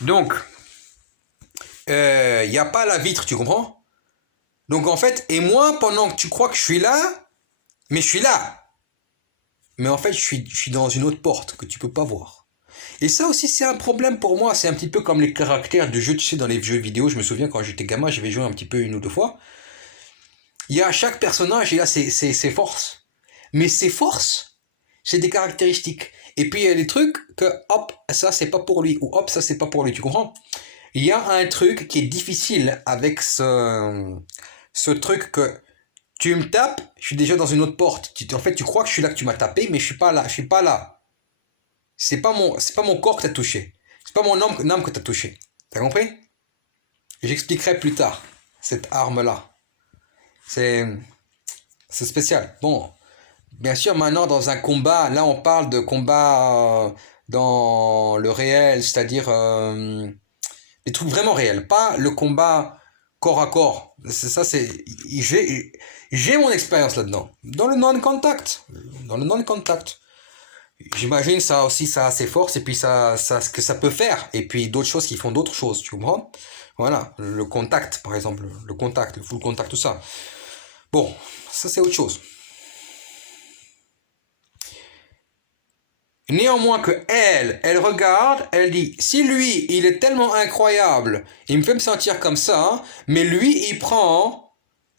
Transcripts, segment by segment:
Donc, il n'y a pas la vitre, tu comprends? Donc en fait, et moi, pendant que tu crois que je suis là, mais je suis là. Mais en fait, je suis dans une autre porte que tu peux pas voir. Et ça aussi, c'est un problème pour moi. C'est un petit peu comme les caractères du jeu, tu sais, dans les jeux vidéo. Je me souviens quand j'étais gamin, j'avais joué un petit peu une ou deux fois. Il y a chaque personnage, il a ses forces. Mais ses forces, c'est des caractéristiques. Et puis il y a des trucs que, hop, ça c'est pas pour lui. Ou hop, ça c'est pas pour lui. Tu comprends? Il y a un truc qui est difficile avec ce truc que tu me tapes, je suis déjà dans une autre porte. En fait, tu crois que je suis là, que tu m'as tapé, mais je suis pas là. Je suis pas là. C'est pas mon corps que t'as touché. C'est pas mon âme que t'as touché. T'as compris? J'expliquerai plus tard cette arme-là. C'est, c'est spécial. Bon, bien sûr, maintenant dans un combat, là on parle de combat dans le réel, c'est-à-dire des trucs vraiment réels, pas le combat corps à corps. C'est ça, j'ai mon expérience là-dedans. Dans le non-contact, dans le non-contact. J'imagine ça aussi, ça a ses forces et puis ça, ce que ça peut faire. Et puis d'autres choses qui font d'autres choses, tu comprends? Voilà, le contact, par exemple, le contact, le full contact, tout ça. Bon, ça c'est autre chose. Néanmoins que elle regarde, elle dit, si lui, il est tellement incroyable, il me fait me sentir comme ça, mais lui, il prend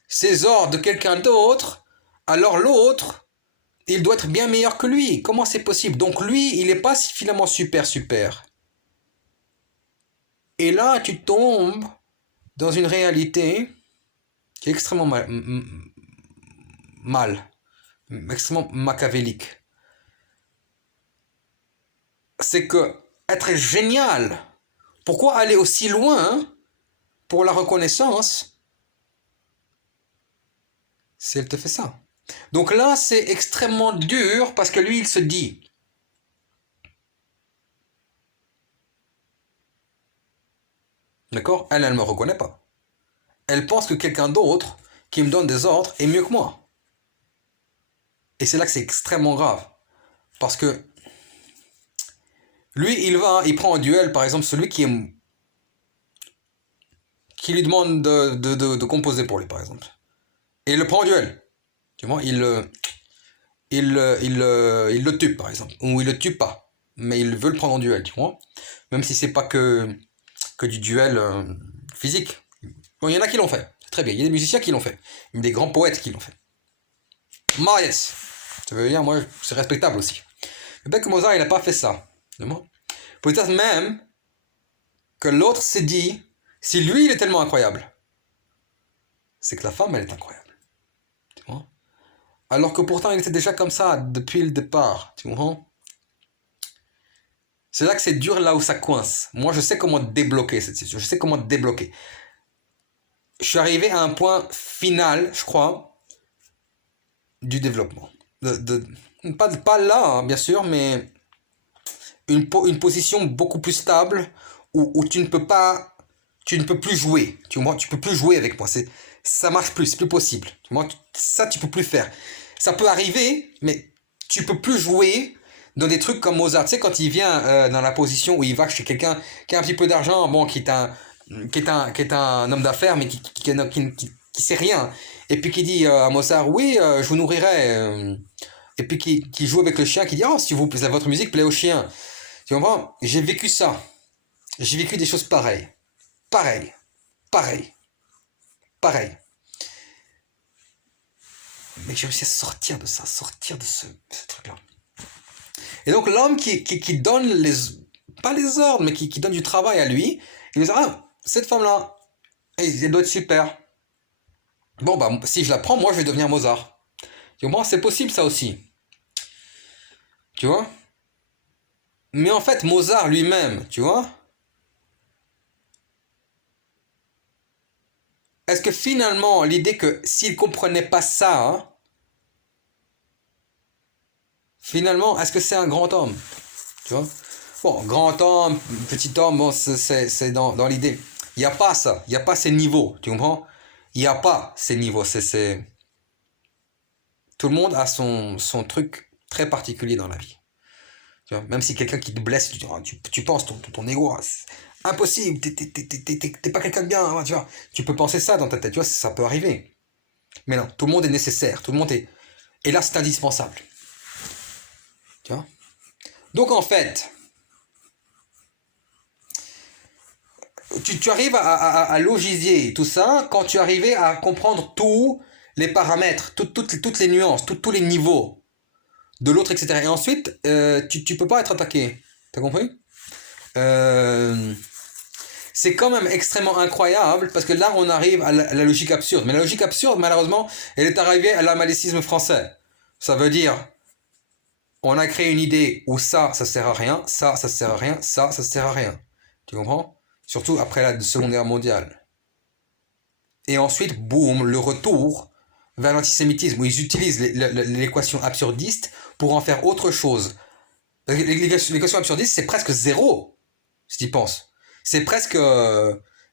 ses ordres de quelqu'un d'autre, alors l'autre, il doit être bien meilleur que lui. Comment c'est possible? Donc lui, il n'est pas finalement super super. Et là, tu tombes dans une réalité qui est extrêmement mal, extrêmement machiavélique. C'est que être génial, pourquoi aller aussi loin pour la reconnaissance si elle te fait ça? Donc là, c'est extrêmement dur parce que lui, il se dit, d'accord, elle ne me reconnaît pas. Elle pense que quelqu'un d'autre qui me donne des ordres est mieux que moi. Et c'est là que c'est extrêmement grave. Parce que lui, il prend un duel, par exemple, celui qui lui demande de composer pour lui, par exemple. Et il le prend en duel. Tu vois, il le tue, par exemple. Ou il le tue pas. Mais il veut le prendre en duel, tu vois. Même si c'est pas que du duel physique. Bon, il y en a qui l'ont fait. Très bien. Il y a des musiciens qui l'ont fait. Des grands poètes qui l'ont fait. Marius. Ça veut dire, moi, c'est respectable aussi. Mais bien que Mozart, il n'a pas fait ça. Peut-être même que l'autre s'est dit, si lui, il est tellement incroyable, c'est que la femme, elle est incroyable. Tu vois? Alors que pourtant, il était déjà comme ça depuis le départ. Tu vois? C'est là que c'est dur, là où ça coince. Moi, je sais comment débloquer cette situation. Je sais comment débloquer. Je suis arrivé à un point final, je crois, du développement. Pas là, hein, bien sûr, mais une position beaucoup plus stable où tu ne peux plus jouer. Tu vois, tu peux plus jouer avec moi. Ça marche plus, c'est plus possible. Tu vois, ça, tu peux plus faire. Ça peut arriver, mais tu peux plus jouer dans des trucs comme Mozart. Tu sais, quand il vient dans la position où il va chez quelqu'un qui a un petit peu d'argent, bon, qui est un homme d'affaires, mais qui sait rien. Et puis qui dit à Mozart, oui, je vous nourrirai. Et puis qui joue avec le chien, qui dit, oh, si votre musique plaît au chien. Tu comprends? J'ai vécu ça. J'ai vécu des choses pareilles. Pareilles. Pareilles. Pareilles. Mais j'ai réussi à sortir de ça, sortir de ce truc-là. Et donc l'homme qui donne pas les ordres, mais qui donne du travail à lui, il me dit, ah, cette femme-là, elle doit être super. Bon, bah, si je la prends, moi, je vais devenir Mozart. Tu comprends? C'est possible, ça aussi. Tu vois? Mais en fait, Mozart lui-même, tu vois? Est-ce que finalement, l'idée que s'il comprenait pas ça, hein, finalement, est-ce que c'est un grand homme? Tu vois? Bon, grand homme, petit homme, bon, c'est dans l'idée. Il n'y a pas ça. Il n'y a pas ces niveaux. Tu comprends? Il n'y a pas ces niveaux. Tout le monde a son truc très particulier dans la vie. Tu vois? Même si quelqu'un qui te blesse, tu penses ton ego Impossible, t'es pas quelqu'un de bien, hein, tu vois. Tu peux penser ça dans ta tête, tu vois, ça peut arriver. Mais non, tout le monde est nécessaire, tout le monde est... Et là, c'est indispensable. Tu vois. Donc en fait, tu arrives à logiser tout ça quand tu arrives à comprendre tous les paramètres, toutes les nuances, tous les niveaux de l'autre, etc. Et ensuite, tu peux pas être attaqué. T'as compris? C'est quand même extrêmement incroyable parce que là, on arrive à la logique absurde. Mais la logique absurde, malheureusement, elle est arrivée à l'amalicisme français. Ça veut dire, on a créé une idée où ça sert à rien, ça sert à rien, ça sert à rien. Tu comprends? Surtout après la Seconde Guerre mondiale. Et ensuite, boum, le retour vers l'antisémitisme, où ils utilisent l'équation absurdiste pour en faire autre chose. L'équation absurdiste, c'est presque zéro, si tu y penses. C'est presque,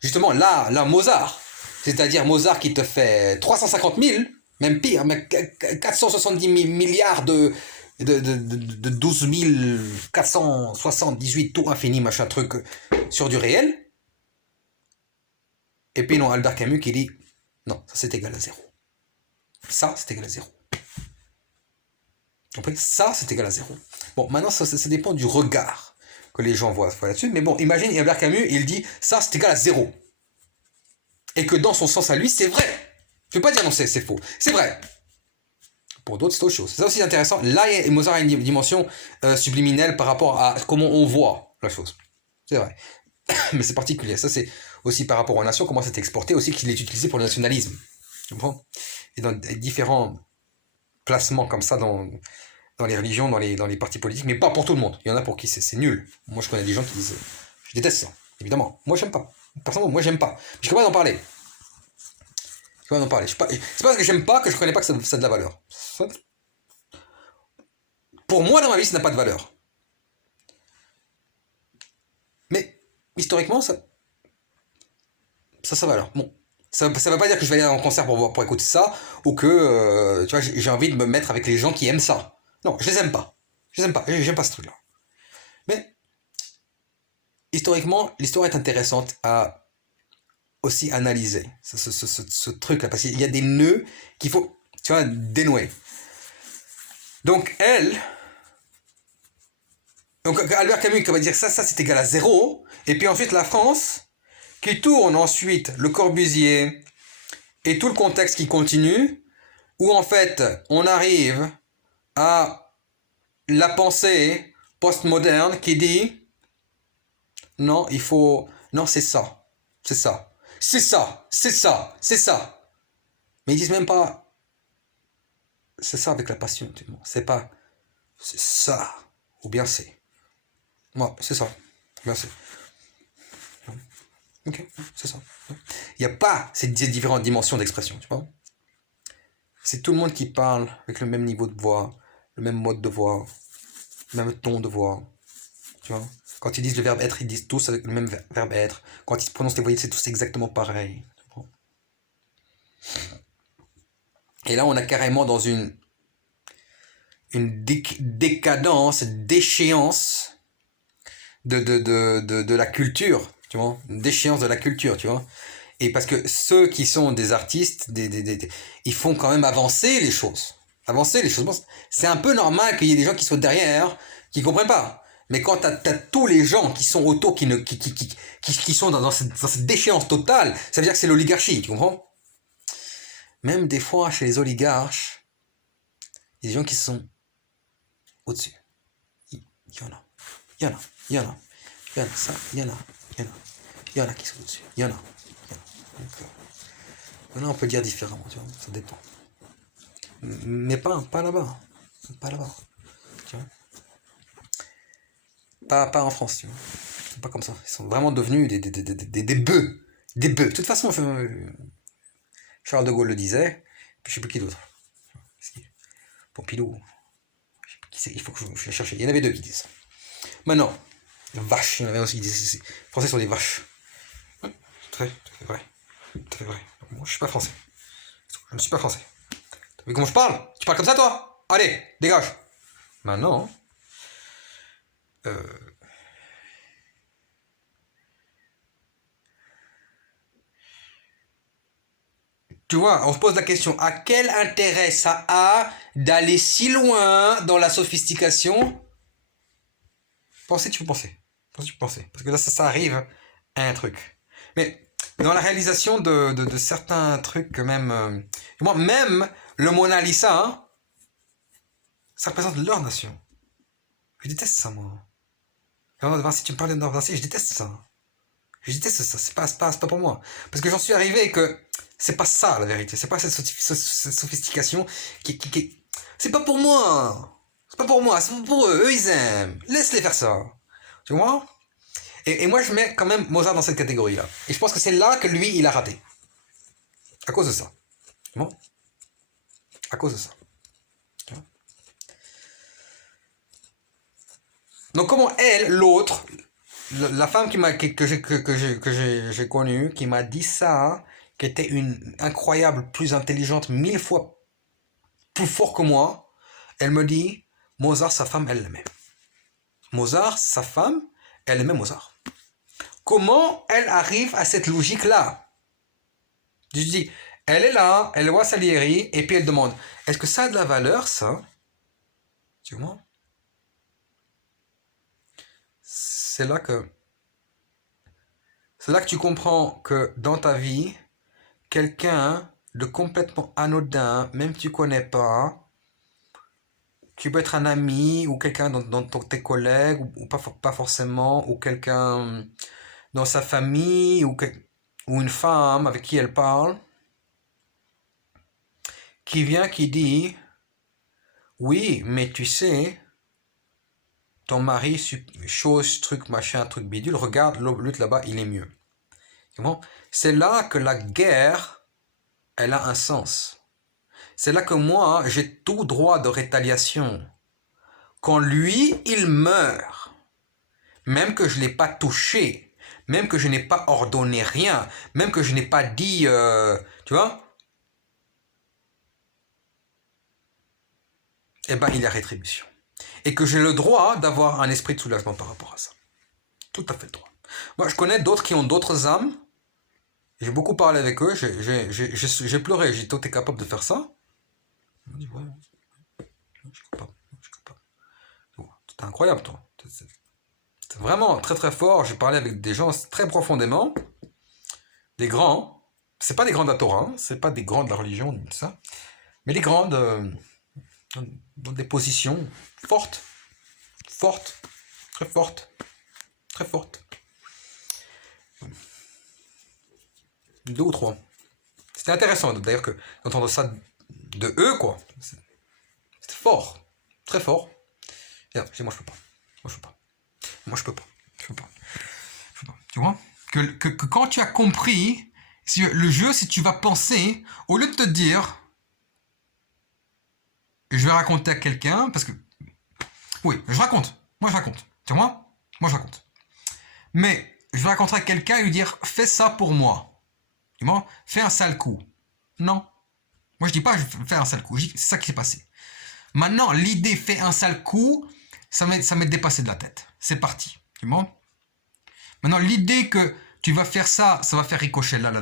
justement, là, Mozart. C'est-à-dire Mozart qui te fait 350 000, même pire, mais 470 milliards de 12 478, tout infini, machin truc, sur du réel. Et puis non, Albert Camus qui dit, non, ça c'est égal à zéro. Ça, c'est égal à zéro. Compris? Ça, c'est égal à zéro. Bon, maintenant, ça dépend du regard que les gens voient là-dessus. Mais bon, imagine Albert Camus, il dit, ça, c'est égal à zéro. Et que dans son sens à lui, c'est vrai. Je ne veux pas dire non, c'est faux. C'est vrai. Pour d'autres, c'est autre chose. C'est aussi intéressant. Là, Mozart a une dimension subliminelle par rapport à comment on voit la chose. C'est vrai. Mais c'est particulier. Ça, c'est aussi par rapport aux nations, comment c'est exporté, aussi qu'il est utilisé pour le nationalisme. Tu comprends? Et dans différents placements comme ça dans les religions, dans les partis politiques, mais pas pour tout le monde. Il y en a pour qui c'est nul. Moi, je connais des gens qui disent, je déteste ça, évidemment. Moi, j'aime pas. Personnellement, moi, j'aime pas. Je ne peux pas en parler. Je peux pas en parler. C'est pas parce que j'aime pas que je connais pas que ça a de la valeur. Pour moi, dans ma vie, ça n'a pas de valeur. Mais, historiquement, ça a valeur. Bon. Ça veut pas dire que je vais aller en concert pour écouter ça, ou que, tu vois, j'ai envie de me mettre avec les gens qui aiment ça. Non, je les aime pas. Je les aime pas. J'aime pas ce truc-là. Mais, historiquement, l'histoire est intéressante à aussi analyser. Ce truc-là. Parce qu'il y a des nœuds qu'il faut, tu vois, dénouer. Donc, donc Albert Camus qui va dire ça c'est égal à zéro. Et puis ensuite, la France qui tourne ensuite le Corbusier et tout le contexte qui continue, où en fait, on arrive à la pensée postmoderne qui dit non, il faut... Non, c'est ça. C'est ça. C'est ça. C'est ça. C'est ça. Mais ils disent même pas c'est ça avec la passion. C'est pas c'est ça. Ou bien c'est. Ouais, c'est ça. Bien c'est. Ok, c'est ça. Il n'y a pas ces différentes dimensions d'expression, tu vois. C'est tout le monde qui parle avec le même niveau de voix, le même mode de voix, le même ton de voix, tu vois. Quand ils disent le verbe être, ils disent tous avec le même verbe être. Quand ils prononcent les voyelles, c'est tous exactement pareil. Et là, on a carrément dans une décadence, déchéance de la culture, tu vois. Une déchéance de la culture, tu vois. Et parce que ceux qui sont des artistes, ils font quand même avancer les choses. Avancer les choses. C'est un peu normal qu'il y ait des gens qui soient derrière, qui ne comprennent pas. Mais quand t'as tous les gens qui sont autour, qui sont dans cette déchéance totale, ça veut dire que c'est l'oligarchie, tu comprends? Même des fois, chez les oligarches, il y a des gens qui sont au-dessus. Il y en a. Il y en a. Il y en a. Il y en a. Ça. Il y en a. Il y en a. Il y en a qui sont au-dessus. Il y en a. Donc, maintenant, on peut dire différemment, tu vois, ça dépend. Mais pas là-bas. Pas là-bas. Tu vois. Pas en France, tu vois. C'est pas comme ça. Ils sont vraiment devenus des bœufs. Des bœufs. De toute façon, Charles de Gaulle le disait, puis je sais plus qui d'autre. Pompidou. Il faut que je cherche. Il y en avait deux qui disent ça. Maintenant, vaches, il y en avait aussi qui disaient les Français sont des vaches. Ouais, tout à fait vrai. Tout à fait vrai. Moi, je suis pas français. Je ne suis pas français. T'as vu comment je parle? Tu parles comme ça, toi? Allez, dégage. Maintenant, Tu vois, on se pose la question, à quel intérêt ça a d'aller si loin dans la sophistication? Penser, tu peux penser. Penser, tu peux penser. Parce que là, ça arrive à un truc. Mais dans la réalisation de certains trucs, même... moi, même le Mona Lisa, hein, ça représente leur nation. Je déteste ça, moi. Leonardo da Vinci, tu me parles de Leonardo da Vinci, je déteste ça. Je déteste ça, c'est pas pour moi. Parce que j'en suis arrivé que c'est pas ça la vérité, c'est pas cette sophistication qui... C'est pas pour moi. C'est pas pour moi, c'est pour eux, eux ils aiment. Laisse-les faire ça. Tu vois? Et moi je mets quand même Mozart dans cette catégorie-là. Et je pense que c'est là que lui, il a raté. À cause de ça. Bon? À cause de ça. Donc comment elle, l'autre, la femme que j'ai connue, qui m'a dit ça, qui était une incroyable, plus intelligente, 1000 fois plus fort que moi, elle me dit, Mozart, sa femme, elle l'aimait. Mozart, sa femme, elle aimait Mozart. Comment elle arrive à cette logique-là? Je dis, elle est là, elle voit Salieri, et puis elle demande, est-ce que ça a de la valeur, ça? Tu vois? C'est là que tu comprends que dans ta vie, quelqu'un de complètement anodin, même tu connais pas, qui peut être un ami ou quelqu'un dans tes collègues ou pas forcément, ou quelqu'un dans sa famille ou une femme avec qui elle parle, qui vient qui dit oui, mais tu sais, ton mari, chose, truc, machin, truc bidule, regarde l'autre là-bas, il est mieux. Bon, c'est là que la guerre, elle a un sens. C'est là que moi, j'ai tout droit de rétaliation. Quand lui, il meurt, même que je ne l'ai pas touché, même que je n'ai pas ordonné rien, même que je n'ai pas dit, tu vois, eh ben, il y a rétribution. Et que j'ai le droit d'avoir un esprit de soulagement par rapport à ça. Tout à fait le droit. Moi, je connais d'autres qui ont d'autres âmes. J'ai beaucoup parlé avec eux, j'ai pleuré, j'ai dit, toi, t'es capable de faire ça? Ils m'ont dit, ouais, je suis capable, je suis capable. C'était incroyable, toi. C'est vraiment très très fort. J'ai parlé avec des gens très profondément, des grands. C'est pas des grands de la Torah, hein, c'est pas des grands de la religion, tout ça, mais des grands dans des positions fortes, fortes, très fortes, très fortes. 2 ou 3. C'était intéressant d'ailleurs d'entendre ça de eux, quoi. C'était fort, très fort. Et non, moi je peux pas. Moi je peux pas. Moi je peux pas. Je peux pas. Je peux pas. Tu vois que quand tu as compris, si le jeu, si tu vas penser, au lieu de te dire, je vais raconter à quelqu'un, parce que, oui, je raconte. Moi je raconte. Tu vois moi je raconte. Mais je vais raconter à quelqu'un et lui dire, fais ça pour moi. Tu vois fais un sale coup. Non. Moi je dis pas, je vais faire un sale coup. Je dis, c'est ça qui s'est passé. Maintenant, l'idée fait un sale coup, ça m'est dépassé de la tête. C'est parti. Tu vois Maintenant, l'idée que tu vas faire ça, ça va faire ricocher là,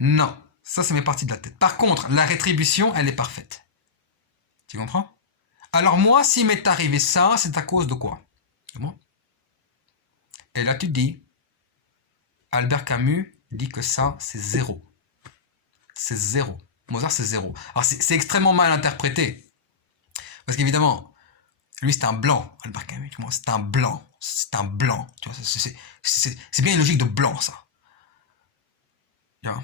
non. Ça m'est parti de la tête. Par contre, la rétribution, elle est parfaite. Tu comprends Alors moi, s'il m'est arrivé ça, c'est à cause de quoi Tu vois Et là, tu te dis, Albert Camus dit que ça, c'est zéro. C'est zéro. Mozart, c'est zéro. Alors, c'est extrêmement mal interprété. Parce qu'évidemment, lui, c'est un blanc, Albert Camus. C'est un blanc. C'est un blanc. Tu vois, c'est bien une logique de blanc, ça. Tu vois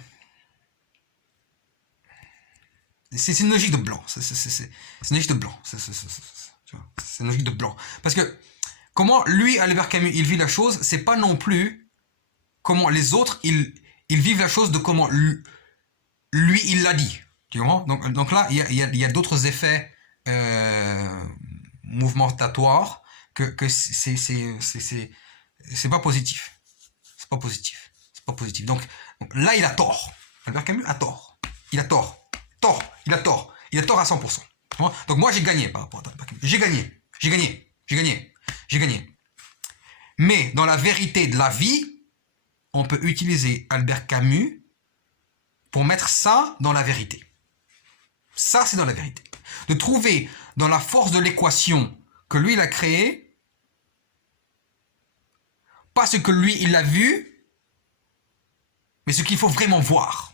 c'est une logique de blanc. C'est une logique de blanc. C'est une logique de blanc. Parce que comment lui, Albert Camus, il vit la chose, c'est pas non plus comment les autres, ils vivent la chose de comment lui, il l'a dit. Tu vois donc là, il y a d'autres effets mouvmentatoires que c'est pas positif. C'est pas positif. C'est pas positif. Donc là, il a tort. Albert Camus a tort. Il a tort. Il a tort. Il a tort à 100%. Donc moi, j'ai gagné par rapport à Albert Camus. J'ai gagné. Mais dans la vérité de la vie, on peut utiliser Albert Camus pour mettre ça dans la vérité. Ça, c'est dans la vérité. De trouver dans la force de l'équation que lui, il a créée, pas ce que lui, il a vu, mais ce qu'il faut vraiment voir.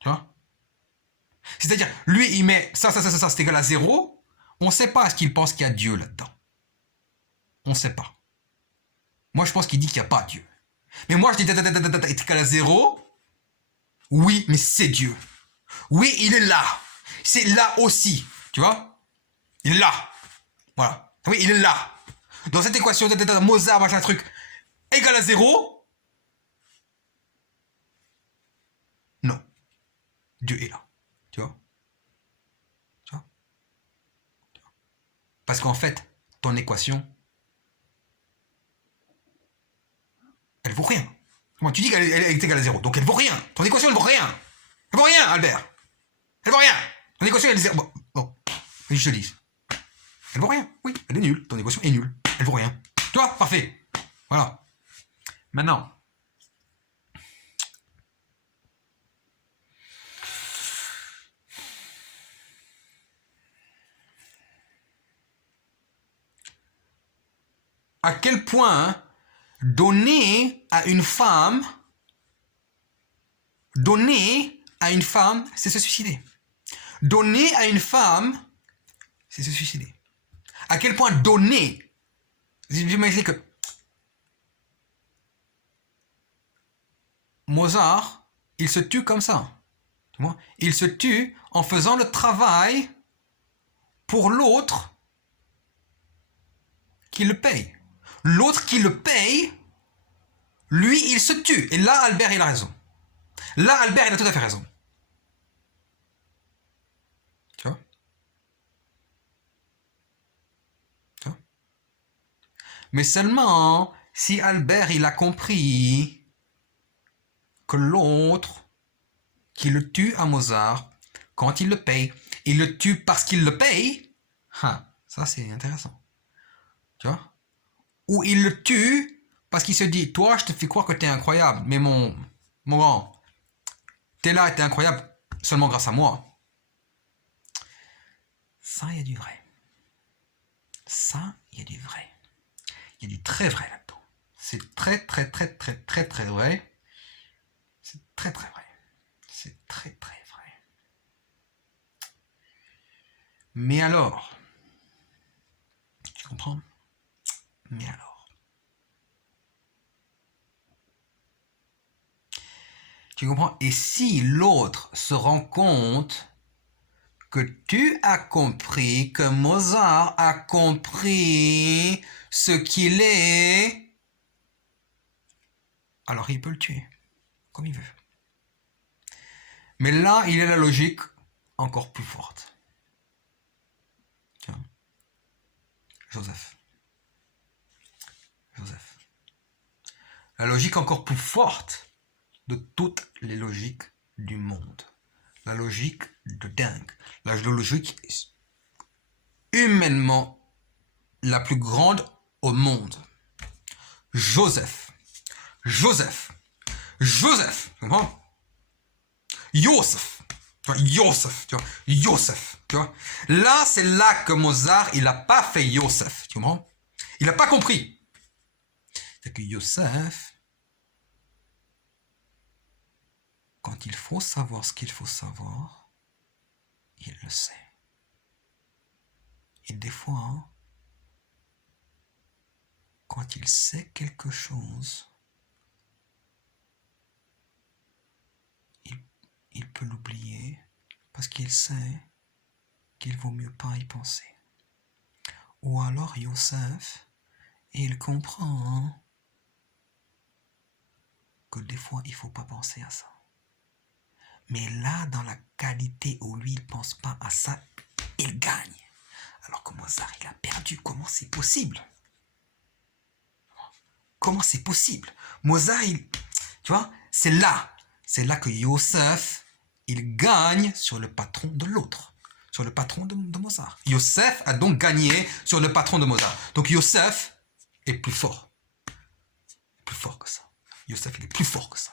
Tu vois? C'est-à-dire, lui, il met ça, c'est égal à 0. On ne sait pas ce qu'il pense qu'il y a Dieu là-dedans. On ne sait pas. Moi, je pense qu'il dit qu'il n'y a pas Dieu. Mais moi, je dis est égal à 0. Oui, mais c'est Dieu. Oui, il est là. C'est là aussi. Tu vois? Il est là. Voilà. Oui, il est là. Dans cette équation, Mozart, machin truc, égal à 0. Non. Dieu est là. Tu vois? Tu vois? Parce qu'en fait, ton équation, elle vaut rien. Comment tu dis qu'elle est égale à 0, donc elle vaut rien. Ton équation, elle vaut rien. Elle vaut rien, Albert. Elle vaut rien. Ton équation, elle est 0. Bon, je te dis. Elle vaut rien. Oui, elle est nulle. Ton équation est nulle. Elle vaut rien. Tu vois? Parfait. Voilà. Maintenant. À quel point donner à une femme, c'est se suicider. Donner à une femme, c'est se suicider. À quel point donner, j'imagine que Mozart, il se tue comme ça. Il se tue en faisant le travail pour l'autre qui le paye. L'autre qui le paye, lui, il se tue. Et là, Albert, il a raison. Là, Albert, il a tout à fait raison. Tu vois? Tu vois? Mais seulement, si Albert, il a compris que l'autre qui le tue à Mozart, quand il le paye, il le tue parce qu'il le paye, ça c'est intéressant. Tu vois? Ou il le tue parce qu'il se dit, toi je te fais croire que t'es incroyable, mais mon grand, t'es là et t'es incroyable seulement grâce à moi. Ça, il y a du vrai. Ça, il y a du vrai. Il y a du très vrai là-dedans. C'est très vrai. C'est très vrai. C'est très vrai. Mais alors, tu comprends? Mais alors, tu comprends? Et si l'autre se rend compte que tu as compris, que Mozart a compris ce qu'il est, alors il peut le tuer, comme il veut. Mais là, il a la logique encore plus forte. Tiens. Joseph. La logique encore plus forte de toutes les logiques du monde. La logique de dingue. La logique humainement la plus grande au monde. Joseph. Tu comprends? Yosef. Yosef. Tu vois? Là, c'est là que Mozart, il n'a pas fait Yosef. Tu comprends? Il n'a pas compris. C'est que Yosef, quand il faut savoir ce qu'il faut savoir, il le sait. Et des fois, quand il sait quelque chose, il peut l'oublier parce qu'il sait qu'il vaut mieux pas y penser. Ou alors Yosef, il comprend que des fois il faut pas penser à ça. Mais là, dans la qualité où lui il pense pas à ça, il gagne. Alors que Mozart il a perdu. Comment c'est possible? Comment c'est possible? Mozart, tu vois, c'est là que Yosef, il gagne sur le patron de l'autre, sur le patron de Mozart. Yosef a donc gagné sur le patron de Mozart. Donc Yosef est plus fort que ça. Yosef, il est plus fort que ça.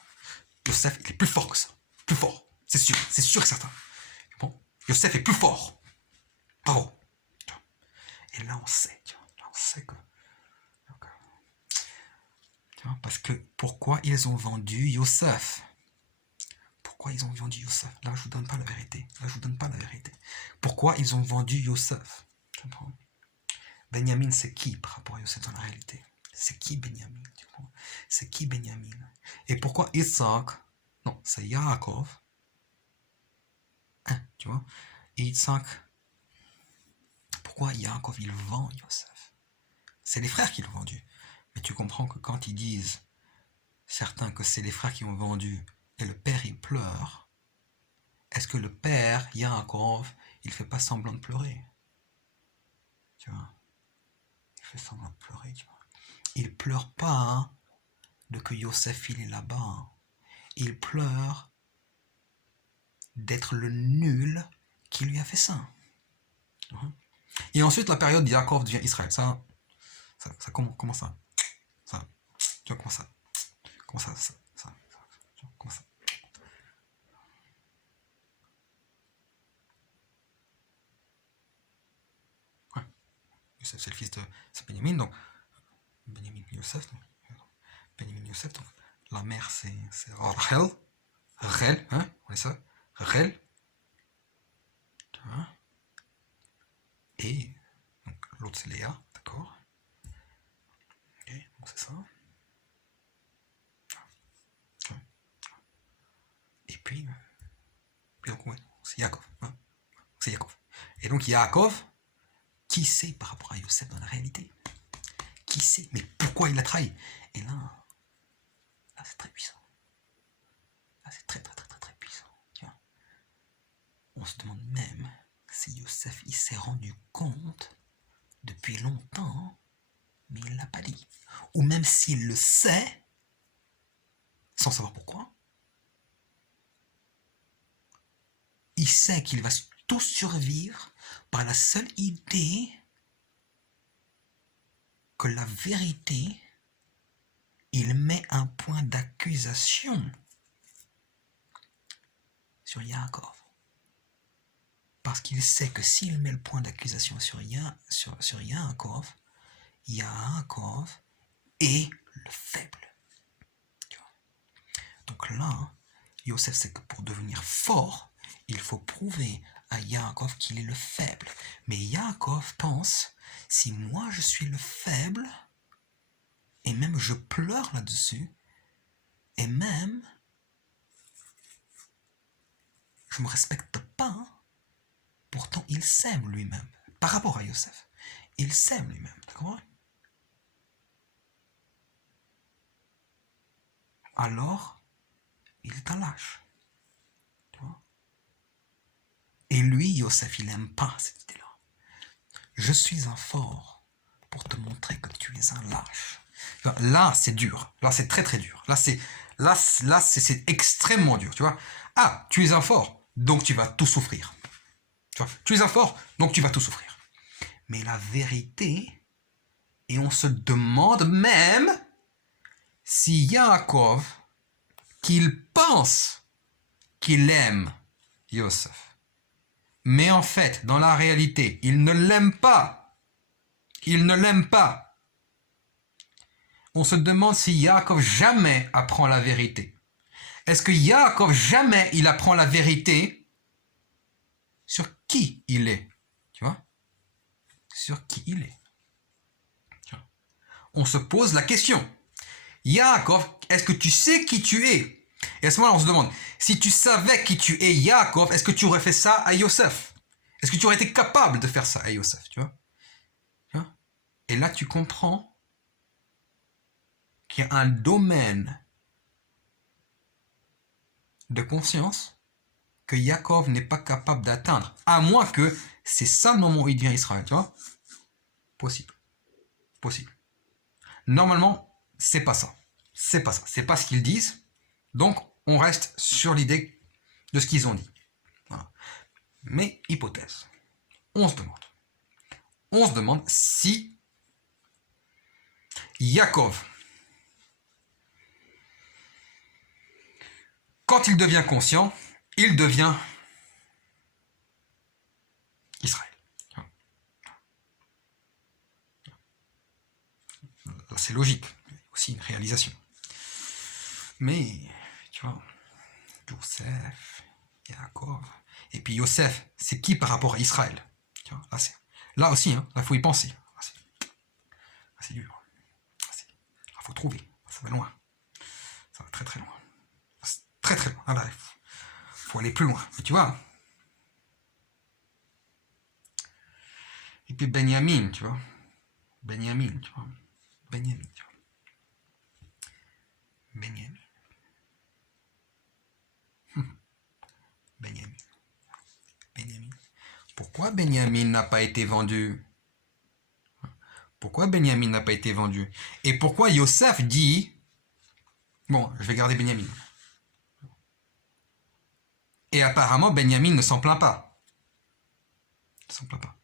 Plus fort. C'est sûr et certain. Bon, Yosef est plus fort. Bravo. Et là, on sait, là, on sait que... Parce que pourquoi ils ont vendu Yosef? Pourquoi ils ont vendu Yosef? Là, je vous donne pas la vérité. Pourquoi ils ont vendu Yosef? Benjamin, c'est qui par rapport à Yosef dans la réalité? C'est qui Benjamin? C'est qui Benjamin? Et pourquoi Isaac? Non, c'est Yaakov. Hein, tu vois? Et Isaac, pourquoi Yaakov il vend Yosef? C'est les frères qui l'ont vendu. Mais tu comprends que quand ils disent, certains, que c'est les frères qui ont vendu, et le père il pleure, est-ce que le père, Yaakov, il fait pas semblant de pleurer? Tu vois? Il fait semblant de pleurer, tu vois? Il pleure pas de que Yosef il est là-bas. Il pleure d'être le nul qui lui a fait ça. Et ensuite, la période d'Yaakov devient Israël. Ça comment ça? Tu vois, comment ça? Comment ça? Ouais. Yosef, c'est le fils de... C'est Benjamin, donc... Benjamin Yosef, donc... Benjamin Yosef, donc... La mère, c'est Rachel. Rachel, hein? On est ça? Rachel. Tu vois? Et... donc, l'autre, c'est Léa, d'accord? Ok, donc c'est ça. Et puis donc, ouais, c'est Yaakov. Hein? C'est Yaakov. Et donc, Yaakov, qui sait par rapport à Yosef dans la réalité? Qui sait? Mais pourquoi il l'a trahi? Et là, c'est très puissant. Là, c'est très puissant. Tiens. On se demande même si Yosef il s'est rendu compte depuis longtemps, mais il ne l'a pas dit. Ou même s'il le sait, sans savoir pourquoi, il sait qu'il va tout survivre par la seule idée que la vérité, il met un point d'accusation sur Yaakov. Parce qu'il sait que s'il met le point d'accusation sur Yaakov, Yaakov est le faible. Donc là, Yosef sait que pour devenir fort, il faut prouver à Yaakov qu'il est le faible. Mais Yaakov pense, si moi je suis le faible, et même je pleure là-dessus, et même je ne me respecte pas, pourtant il s'aime lui-même. Par rapport à Yosef, il s'aime lui-même, d'accord? Alors, il est un lâche. Tu vois? Et lui, Yosef, il n'aime pas cette idée-là. Je suis un fort pour te montrer que tu es un lâche. Là, c'est dur. Là, c'est très dur. Là, c'est extrêmement dur. Tu vois? Ah, tu es un fort, donc tu vas tout souffrir. Tu vois? Tu es un fort, donc tu vas tout souffrir. Mais la vérité, et on se demande même si Yaakov, qu'il pense qu'il aime Yosef, mais en fait, dans la réalité, il ne l'aime pas. Il ne l'aime pas. On se demande si Yaakov jamais apprend la vérité. Est-ce que Yaakov jamais il apprend la vérité sur qui il est? Tu vois? Sur qui il est. On se pose la question. Yaakov, est-ce que tu sais qui tu es? Et à ce moment-là, on se demande, si tu savais qui tu es, Yaakov, est-ce que tu aurais fait ça à Yosef? Est-ce que tu aurais été capable de faire ça à Yosef? Tu vois? Et là, tu comprends qu'il y a un domaine de conscience que Yaakov n'est pas capable d'atteindre, à moins que c'est ça le moment où il devient Israël, tu vois? Possible. Normalement, c'est pas ça. C'est pas ce qu'ils disent. Donc, on reste sur l'idée de ce qu'ils ont dit. Voilà. Mais, hypothèse. On se demande si Yaakov, quand il devient conscient, il devient Israël. C'est logique, aussi une réalisation. Mais, tu vois, Yosef, Yaakov, et puis Yosef, c'est qui par rapport à Israël? Tu vois, là aussi, hein, là, il faut y penser. Là, c'est dur. Là, il faut trouver. Ça va loin. Ça va très très loin. Très très loin. Ah là, faut aller plus loin. Mais tu vois. Et puis Benjamin, tu vois. Benjamin, tu vois. Benjamin, tu vois. Benjamin. Benjamin. Benjamin. Pourquoi Benjamin n'a pas été vendu? Pourquoi Benjamin n'a pas été vendu? Et pourquoi Yosef dit... Bon, je vais garder Benjamin. Et apparemment, Benjamin ne s'en plaint pas. Il ne s'en plaint pas.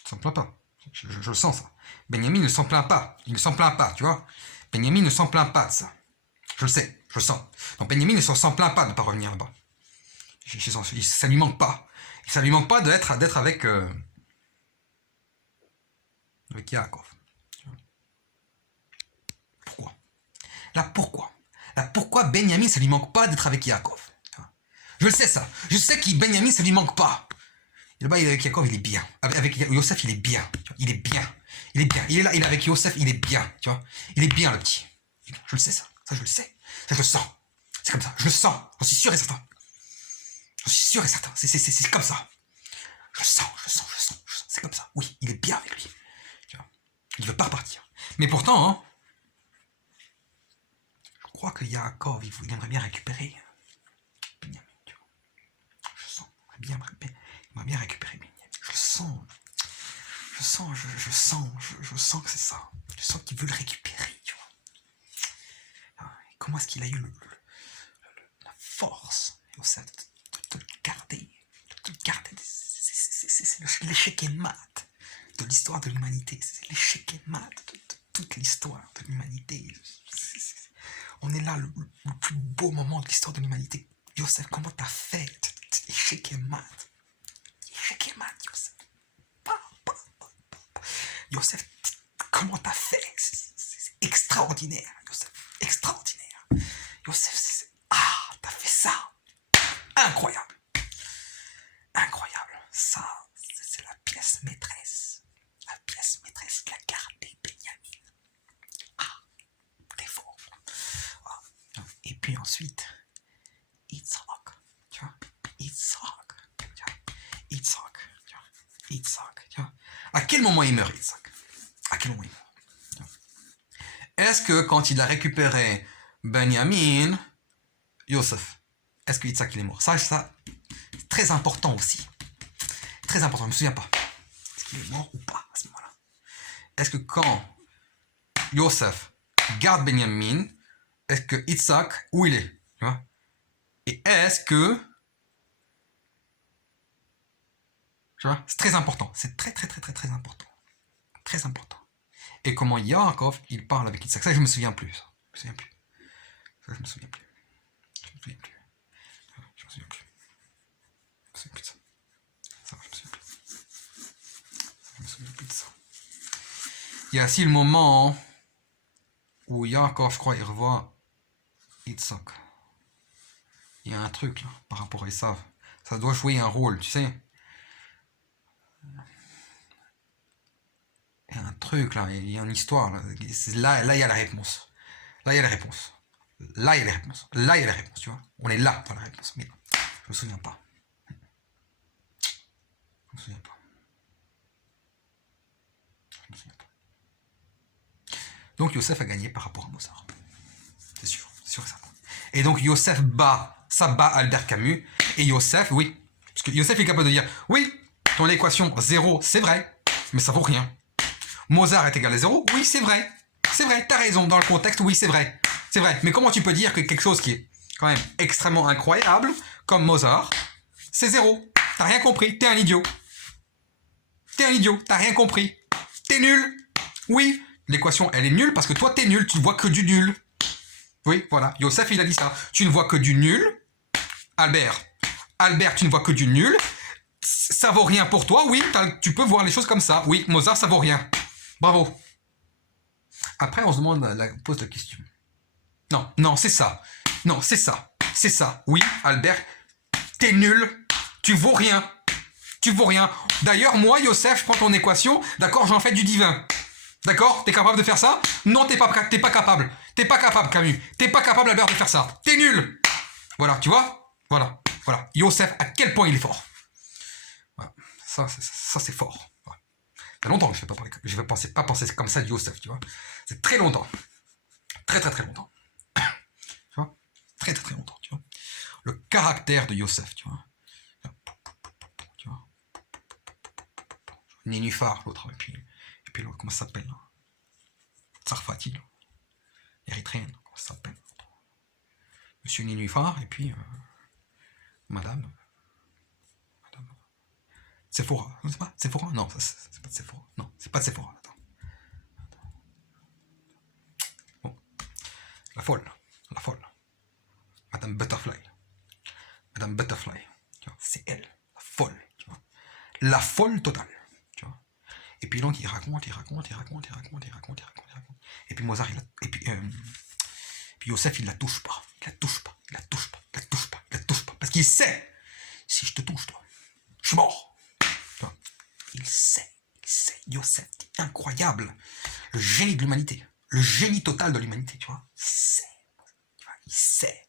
Il ne s'en plaint pas. Je le sens, ça. Benjamin ne s'en plaint pas. Il ne s'en plaint pas, tu vois. Benjamin ne s'en plaint pas de ça. Je le sais, je le sens. Donc Benjamin ne s'en plaint pas de ne pas revenir là-bas. Ça lui manque pas. Ça lui manque pas d'être avec Yaakov. Pourquoi? Pourquoi Benjamin, ça lui manque pas d'être avec Yaakov? Je le sais ça. Je sais que Benjamin, ça lui manque pas. Et là-bas, il est avec Yaakov, il est bien. Avec Yosef, il est bien. Il est bien. Il est bien. Il est là, il est avec Yosef, il est bien. Tu vois? Il est bien, le petit. Je le sais, ça. Ça, je le sais. Ça, je le sens. C'est comme ça. Je le sens. J'en suis sûr et certain. J'en suis sûr et certain. C'est comme ça. Je le sens. C'est comme ça. Oui, il est bien avec lui. Tu vois? Il ne veut pas repartir. Mais pourtant, hein, je crois que Yaakov, il aimerait bien récupérer Benjamin. Tu vois? Je sens. Il aimerait bien récupérer Benjamin. Je le sens. Je sens que c'est ça. Je sens qu'il veut le récupérer. Tu vois? Comment est-ce qu'il a eu la force de le garder? C'est l'échec et mat de l'histoire de l'humanité. C'est l'échec et mat de toute l'histoire de l'humanité. On est là, le plus beau moment de l'histoire de l'humanité. Yosef, comment t'as fait? Échec et mat. Échec et mat, Yosef. Yosef, comment t'as fait? C'est extraordinaire, Yosef. Extraordinaire. Yosef, t'as fait ça. Incroyable. Incroyable. Ça, c'est la pièce maîtresse. La pièce maîtresse qui a gardé Benjamin. T'es fort. Et puis ensuite, Yitzhak. Tu vois? Yitzhak. Tu vois? À quel moment il meurt, Yitzhak? À quel moment il meurt? Est-ce que quand il a récupéré Benjamin, Yosef, est-ce que Yitzhak il est mort? Ça, c'est très important aussi. Très important, je ne me souviens pas. Est-ce qu'il est mort ou pas à ce moment-là? Est-ce que quand Yosef garde Benjamin, est-ce que Yitzhak, où il est? Tu vois? Et est-ce que... Tu vois? C'est très important. C'est très important. Très important. Et comment Yaakov, il parle avec Yitzhak. Ça, je ne me souviens plus. Je me souviens plus de ça. Il y a aussi le moment où Yaakov, je crois, il revoit Yitzhak. Il y a un truc là, par rapport à Esav. Ça doit jouer un rôle, tu sais. Il y a un truc là, il y a une histoire. Là, il y a la réponse. Là, il y a la réponse. Tu vois. On est là dans la réponse. Mais je me souviens pas. Donc Yosef a gagné par rapport à Mozart. C'est sûr et certain. Et donc Yosef ça bat Albert Camus. Et Yosef, oui, parce que Yosef est capable de dire, oui, ton équation 0, c'est vrai, mais ça vaut rien. Mozart est égal à 0, oui, c'est vrai, t'as raison, dans le contexte, oui, c'est vrai. Mais comment tu peux dire que quelque chose qui est quand même extrêmement incroyable, comme Mozart, c'est 0? T'as rien compris, t'es un idiot, t'as rien compris, t'es nul. Oui, l'équation, elle est nulle parce que toi, t'es nul, tu vois que du nul. Oui, voilà. Yosef, il a dit ça. Tu ne vois que du nul. Albert, tu ne vois que du nul. Ça vaut rien pour toi. Oui, tu peux voir les choses comme ça. Oui, Mozart, ça vaut rien. Bravo. Après, on se demande, on pose la question. Non, c'est ça. Non, c'est ça. C'est ça. Oui, Albert, t'es nul. Tu vaux rien. Tu vaux rien. D'ailleurs, moi, Yosef, je prends ton équation. D'accord, j'en fais du divin. D'accord? T'es capable de faire ça? Non, t'es pas capable. T'es pas capable, Camus. T'es pas capable, Albert, de faire ça. T'es nul. Voilà, tu vois? Voilà. Yosef, à quel point il est fort. Voilà. Ça c'est fort. Voilà. Ça fait longtemps que je vais pas penser comme ça de Yosef, tu vois. C'est très longtemps. Très longtemps. Tu vois? Très longtemps, tu vois. Le caractère de Yosef, tu vois. Tu vois. Nénuphar, l'autre, et puis l'autre, comment ça s'appelle? Sarfati, érythréenne, comment ça s'appelle? Monsieur Nénuphar, et puis Madame Sephora. C'est pas Sephora? Non, c'est pas de Sephora. Non, c'est pas de Sephora. Attends. Bon. La folle. Madame Butterfly. C'est elle. La folle. Tu vois. La folle totale. Tu vois. Et puis donc il raconte. Et puis Mozart, et puis Yosef, il la touche pas. Parce qu'il sait, si je te touche, toi, je suis mort. Tu vois. Il sait. Yosef, incroyable. Le génie de l'humanité. Le génie total de l'humanité, tu vois. Il sait.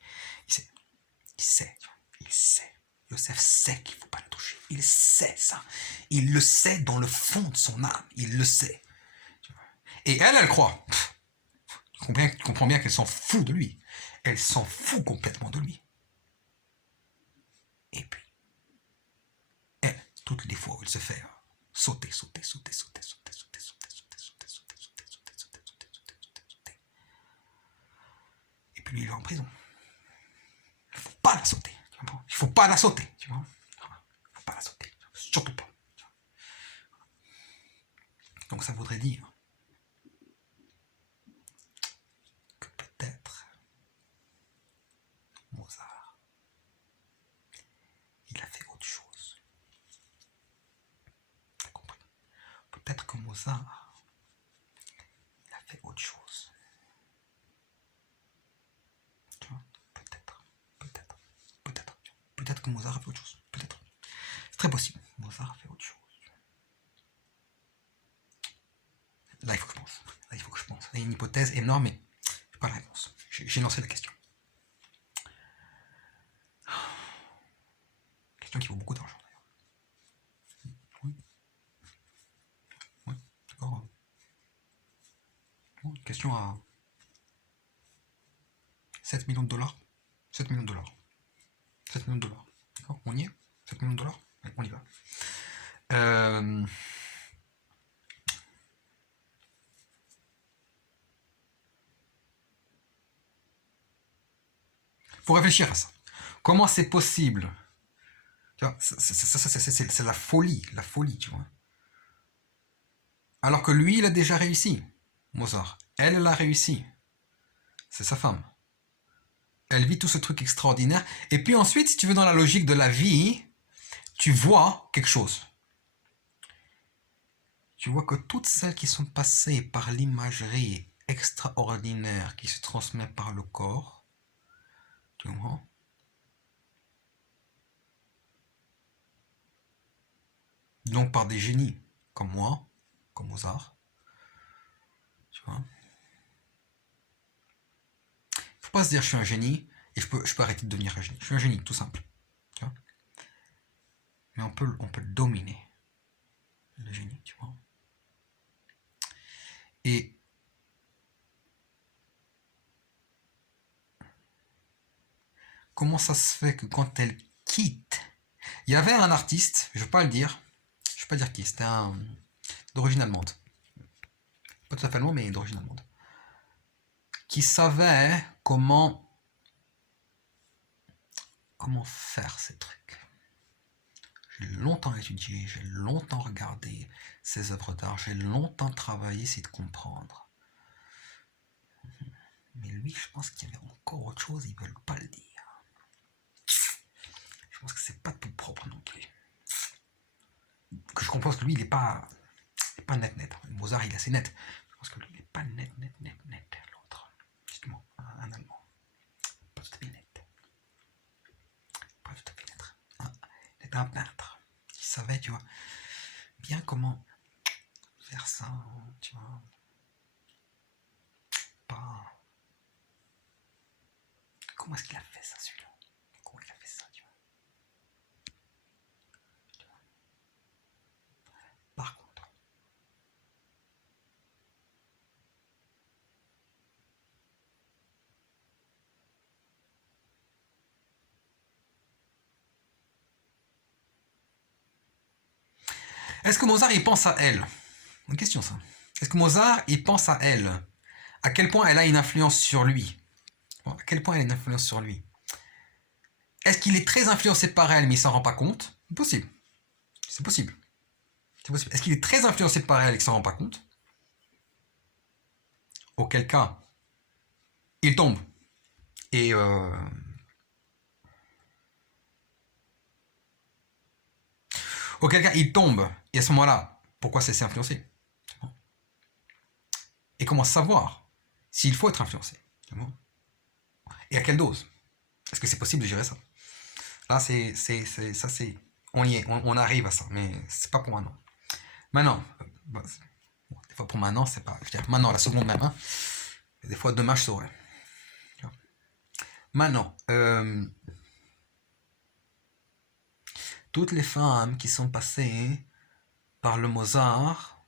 Yosef sait qu'il ne faut pas le toucher. Il sait ça. Il le sait dans le fond de son âme. Il le sait. Et elle croit. Tu comprends bien qu'elle s'en fout de lui. Elle s'en fout complètement de lui. Et puis, elle, toutes les fois où elle se fait sauter. Et puis lui, il va en prison. Il ne faut pas la sauter. Il faut pas la sauter. Tu vois. Il faut pas la sauter. Surtout pas. Donc ça voudrait dire que peut-être Mozart, il a fait autre chose. T'as compris? Peut-être que Mozart, il a fait autre chose. Tu vois? Peut-être que Mozart a fait autre chose. Peut-être. C'est très possible. Mozart a fait autre chose. Là, il faut que je pense. Il y a une hypothèse énorme, mais je n'ai pas la réponse. J'ai lancé la question. Question qui vaut beaucoup d'argent, d'ailleurs. Oui, d'accord. Bon, une question à 7 millions de dollars. 7 millions de dollars. D'accord, on y est? 7 millions de dollars? Allez, on y va. Faut réfléchir à ça. Comment c'est possible? Tu vois, c'est la folie, tu vois. Alors que lui, il a déjà réussi, Mozart. Elle a réussi. C'est sa femme. Elle vit tout ce truc extraordinaire. Et puis ensuite, si tu veux, dans la logique de la vie, tu vois quelque chose. Tu vois que toutes celles qui sont passées par l'imagerie extraordinaire qui se transmet par le corps, tu comprends? Donc par des génies, comme moi, comme Mozart, tu vois? Faut pas se dire je suis un génie et je peux arrêter de devenir un génie. Je suis un génie, tout simple. Tu vois? Mais on peut le dominer, le génie, tu vois? Et comment ça se fait que quand elle quitte, il y avait un artiste, je ne vais pas le dire, je ne vais pas dire qui, c'était un d'origine allemande, pas tout à fait allemand, mais d'origine allemande, qui savait comment faire ces trucs. J'ai longtemps étudié, j'ai longtemps regardé ces œuvres d'art, j'ai longtemps travaillé, c'est de comprendre. Mais lui, je pense qu'il y avait encore autre chose, ils veulent pas le dire. Je pense que c'est pas tout propre non plus. Que je comprends que lui, il est pas net. Mozart, il est assez net. Je pense que lui, il est pas net. L'autre, justement, un Allemand. Pas tout à fait net. Pas tout à fait net. Il était un peintre. Il savait, tu vois, bien comment faire ça, tu vois. Pas. Comment est-ce qu'il a fait ça, celui-là? Comment il a fait ça, tu vois? Par contre, est-ce que Mozart, il pense à elle? Une question, ça. Est-ce que Mozart, il pense à elle? À quel point elle a une influence sur lui? À quel point elle a une influence sur lui? Est-ce qu'il est très influencé par elle, mais il s'en rend pas compte? Possible. C'est possible. C'est possible. Est-ce qu'il est très influencé par elle et qu'il s'en rend pas compte? Auquel cas, il tombe. Et auquel cas, il tombe. Et à ce moment-là, pourquoi c'est influencé? Et comment savoir s'il faut être influencé? Et à quelle dose? Est-ce que c'est possible de gérer ça? Là, ça, c'est, on y est, on arrive à ça, mais c'est pas pour maintenant. Maintenant, bon, des fois pour maintenant, c'est pas, je dirais maintenant, la seconde même, hein. Des fois demain, je saurais. Maintenant, toutes les femmes qui sont passées par le Mozart,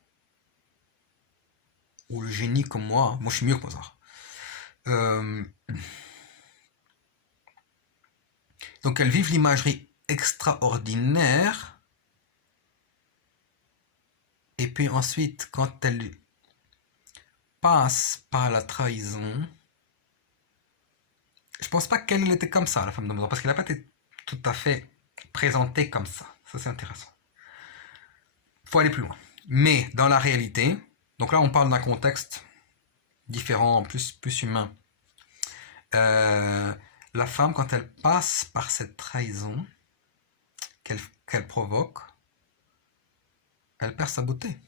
ou le génie comme moi je suis mieux que Mozart. Donc elles vivent l'imagerie extraordinaire, et puis ensuite, quand elles passent par la trahison, je pense pas qu'elle était comme ça, la femme de Mozart, parce qu'elle n'a pas été tout à fait présentée comme ça. Ça, c'est intéressant. Il faut aller plus loin. Mais dans la réalité, donc là, on parle d'un contexte différent, plus humain. La femme, quand elle passe par cette trahison qu'elle provoque, elle perd sa beauté.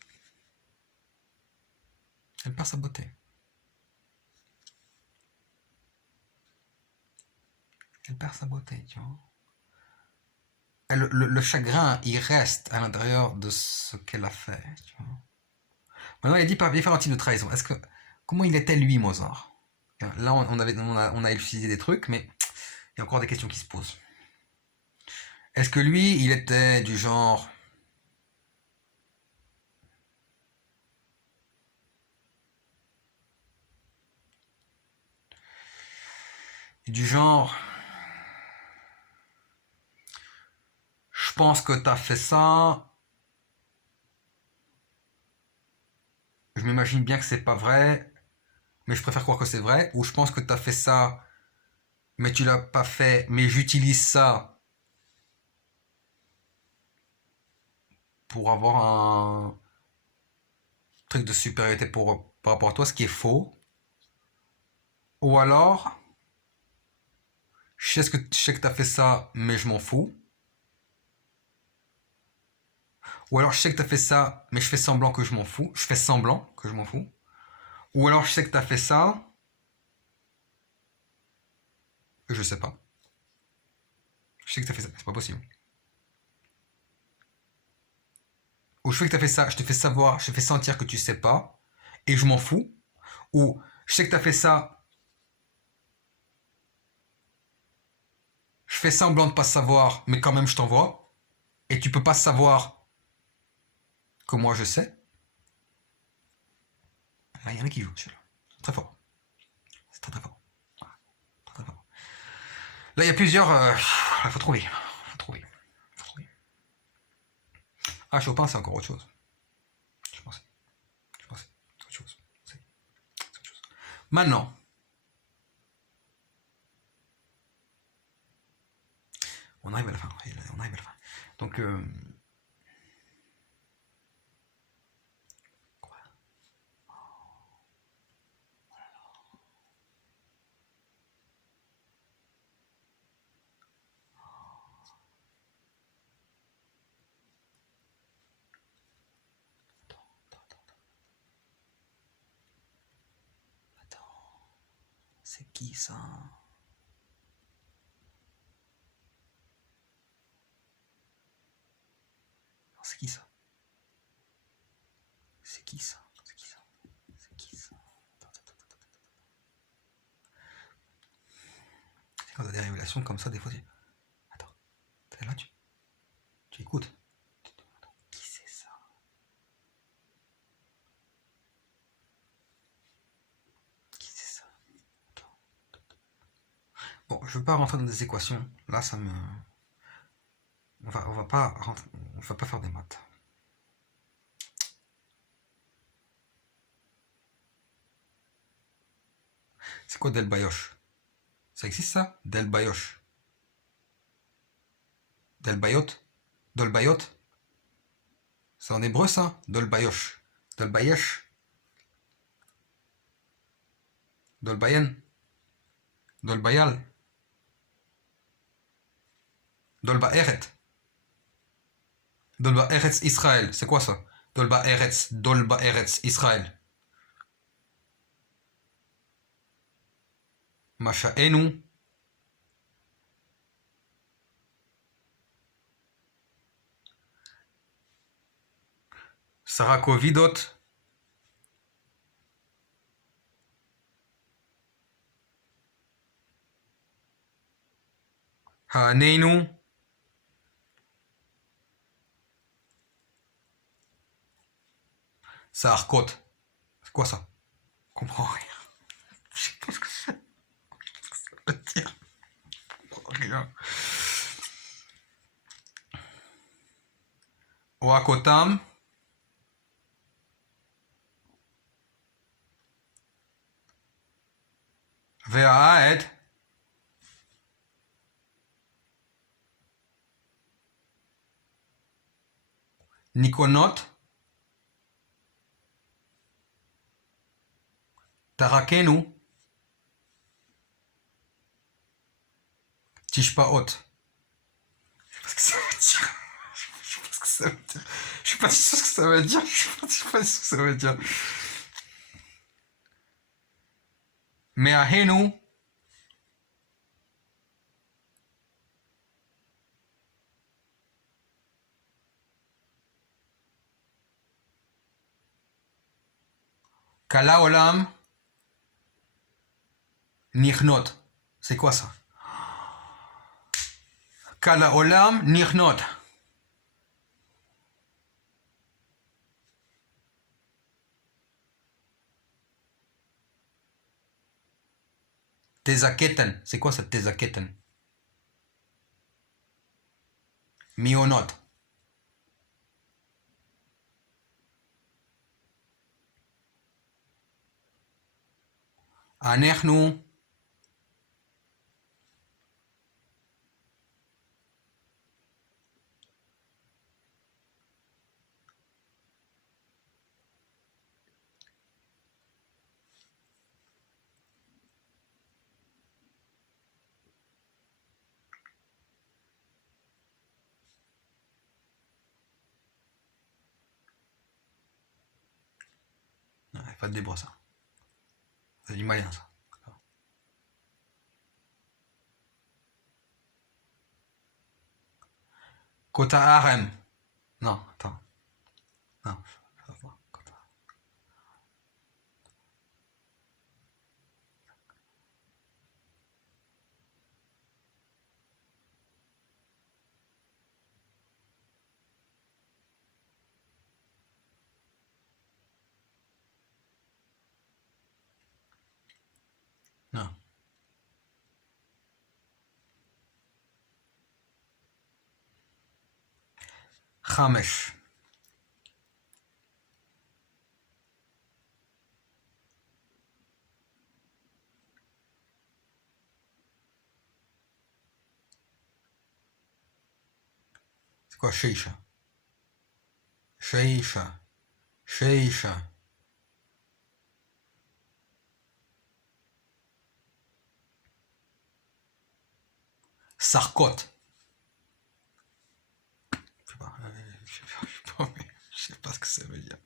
Elle perd sa beauté. Elle perd sa beauté, tu vois. Le chagrin, il reste à l'intérieur de ce qu'elle a fait, tu vois. Maintenant, il a dit par différents types de trahison. Comment il était, lui, Mozart? Là, on a élucidé des trucs, mais il y a encore des questions qui se posent. Est-ce que lui, il était du genre... Du genre... Je pense que t'as fait ça. Je m'imagine bien que c'est pas vrai, mais je préfère croire que c'est vrai. Ou je pense que t'as fait ça, mais tu l'as pas fait, mais j'utilise ça pour avoir un truc de supériorité par rapport à toi, ce qui est faux. Ou alors, je sais que t'as fait ça, mais je m'en fous. Ou alors je sais que t'as fait ça, mais je fais semblant que je m'en fous. Je fais semblant que je m'en fous. Ou alors je sais que t'as fait ça, et je sais pas. Je sais que t'as fait ça, c'est pas possible. Ou je sais que t'as fait ça, je te fais savoir, je te fais sentir que tu sais pas, et je m'en fous. Ou je sais que t'as fait ça, je fais semblant de pas savoir, mais quand même je t'envoie, et tu peux pas savoir que moi je sais. Là, il y en a qui jouent celui-là. C'est très fort. C'est très très fort. Très, très fort. Là, il y a plusieurs. Il faut trouver. Faut trouver. Faut trouver. Ah, Chopin, c'est encore autre chose. Je pensais. Je pensais. C'est autre chose. C'est autre chose. Maintenant, on arrive à la fin. On arrive à la fin. Donc, C'est qui ça? C'est qui ça? C'est qui ça? C'est qui ça? C'est qui ça? C'est quand t'as des révélations comme ça, des fois, attends, t'es là, tu écoutes. Attends, qui c'est ça? Qui c'est ça? Attends. Bon, je veux pas rentrer dans des équations. Là, ça me... On va pas faire des maths. C'est quoi Del Bayoche? Ça existe ça? Del Bayoche. Del Bayot? Dol Bayot? C'est en hébreu ça? Dol Bayoche. Dol Bayesh? Dol Bayen? Dol Bayal? Dol Baeret? Dol Baeretz Israël. C'est quoi ça? Dol Baeretz Israël. Masha'enu. Sarakovidot. Ha'aneinu. Saarkot. C'est quoi ça? Je comprends rien. Je sais pas ce que c'est. Ça veut dire. Je comprends rien. Oakotam. Ve'aed. Nikonot. Tarakenu. Tishpaot. Je sais pas ce que ça veut dire. Je sais pas ce que ça veut dire. Je sais pas ce que ça veut dire. Me'ahenu. Kala Olam. Nichnot. C'est quoi ça? Kala Olam Nichnot. Tezaketen. C'est quoi cette Tezaketen? Mionot. Anechnu. Non, pas de débois ça. C'est du malien ça. Kota Harem. Non, attends. Non, ça va pas. Kota. Non. Chamesh. C'est quoi Sheisha? Sheisha. Sheisha. Sarkot. Je sais pas ce que ça veut dire.